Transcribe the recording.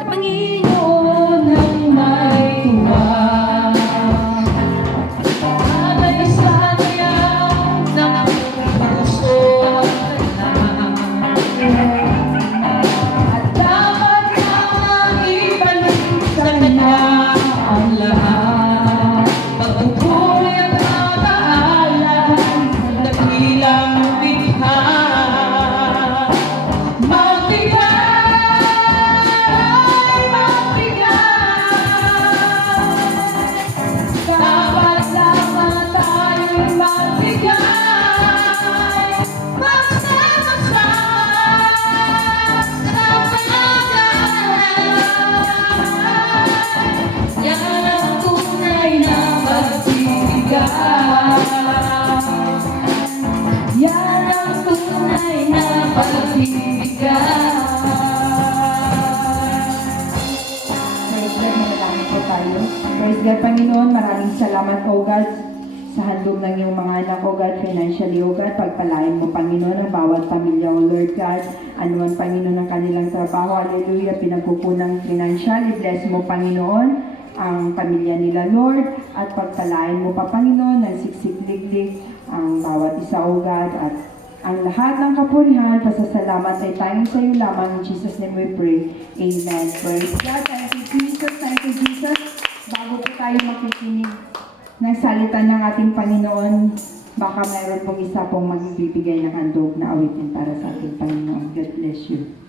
Panginoon ang may tuwa at ay sayaw ng puso at dapat namang ibalik sa Kanya ang lahat. Pagpupuri at kataalan ng dakilang likha. Yan ang tunay na pag-ibigay. Praise God, manalangin po tayo. Praise God, Panginoon, maraming salamat, O God, sa handog ng iyong mga anak, O God, financially, O God. Pagpalain mo, Panginoon, ang bawat pamilya, O Lord God. Anuman, Panginoon, ang kanilang trabaho, hallelujah, pinagkukunang financial. I-bless mo, Panginoon, ang pamilya nila, Lord, at pagpalain mo pa, Panginoon, ng siksik-liglig ang bawat isa, O God, at ang lahat ng kapurihan, pasasalamat ay tayong sa iyo lamang. In Jesus' name we pray. Amen. Praise God. Thank you, Jesus. Thank you, Jesus. Bago po tayo makikinig ng salita ng ating Panginoon, baka meron pong isa pong magbibigay ng handog na awitin para sa ating Panginoon. God bless you.